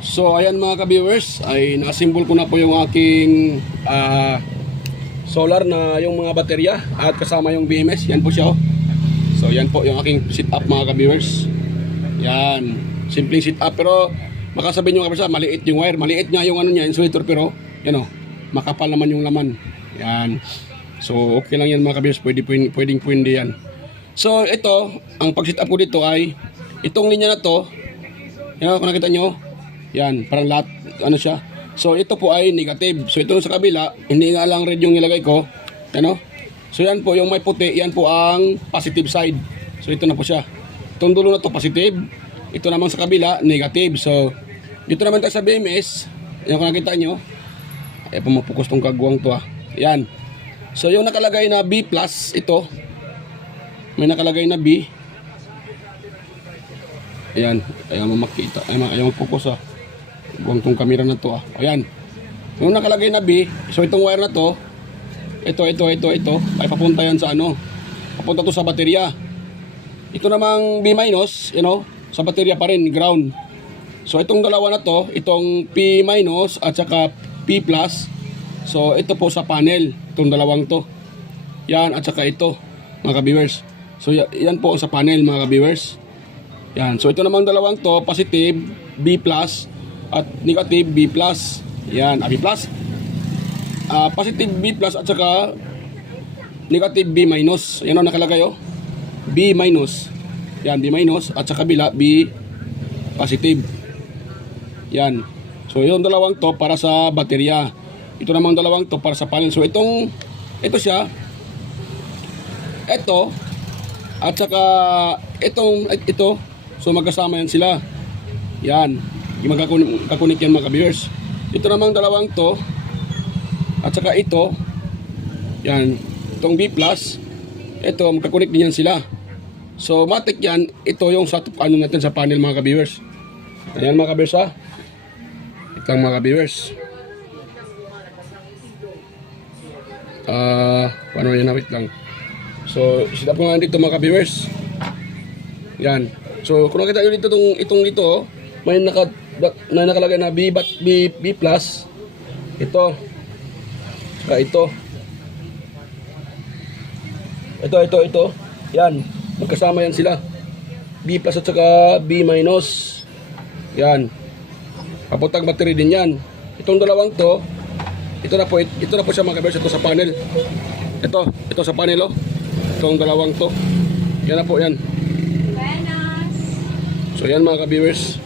So ayan mga ka-viewers, ay nakasimbol ko na po yung aking solar na yung mga baterya at kasama yung BMS. Yan po siya oh. So yan po yung aking sit-up mga ka-viewers. Yan, simpleng sit-up pero makasabi nyo ka maliit yung wire. Maliit nga yung ano niya, insulator, pero yan oh, makapal naman yung laman. Yan. So okay lang yan mga ka-viewers, pwedeng yan. So ito, ang pag-sit up ko dito ay itong linya na to. Yan, kung nakita nyo, yan, parang lahat, ano siya. So ito po ay negative. So ito sa kabila, hindi nga lang red yung nilagay ko. Ano? So yan po, yung may puti, yan po ang positive side. So ito na po siya. Itong dulo na to positive. Ito naman sa kabila, negative. So dito naman tayo sa BMS. Yan kung nakita nyo. Ay, pumapukus tong kagwang to ah. Yan. So yung nakalagay na B+, ito. May nakalagay na B. Ayan, ayaw mo makita. Ayaw mo focus ah. Buwang tong camera na to ah. Ayan. Yung nakalagay na B, so itong wire na to, ito, ay papunta yan sa ano. Papunta to sa baterya. Ito namang B-, you know, sa baterya pa rin, ground. So itong dalawa na to, itong P- at saka P+, so ito po sa panel, itong dalawang to. Yan, at saka ito, mga ka-viewers. So yan po sa panel, mga ka-viewers. Yan, so ito namang dalawang to, positive, B+, at negative, B+. Yan, B+. Positive B+, at saka negative B-. Yan o, nakalagay o. B-. Yan, B-, at saka kabila, B positive. Yan. So yung dalawang to para sa baterya. Ito namang dalawang to para sa panel. So ito siya. Ito, at saka ito. So magkasama yan sila. Yan. Magkakunik yan mga ka-viewers. Ito namang dalawang to. At saka ito. Yan. Itong B+. Ito, magkakunik din yan sila. So matik yan. Ito yung sa ano natin sa panel mga ka-viewers. Ayan mga ka-viewers ha. Ito ang mga ka-viewers. Paano yan? Wait lang. So sit up ko nga dito mga ka-viewers. Yan. So kung nakita nyo dito itong dito oh, may nakalagay na B+. Ito. Saka ito. Ito. Yan. Magkasama yan sila. B+ at saka B-. Yan. Papuntang battery din yan. Itong dalawang to, ito na po siya mga ka-viewers. Ito sa panel. Ito sa panel oh. Itong dalawang to. Yan na po yan. So yan mga ka-viewers.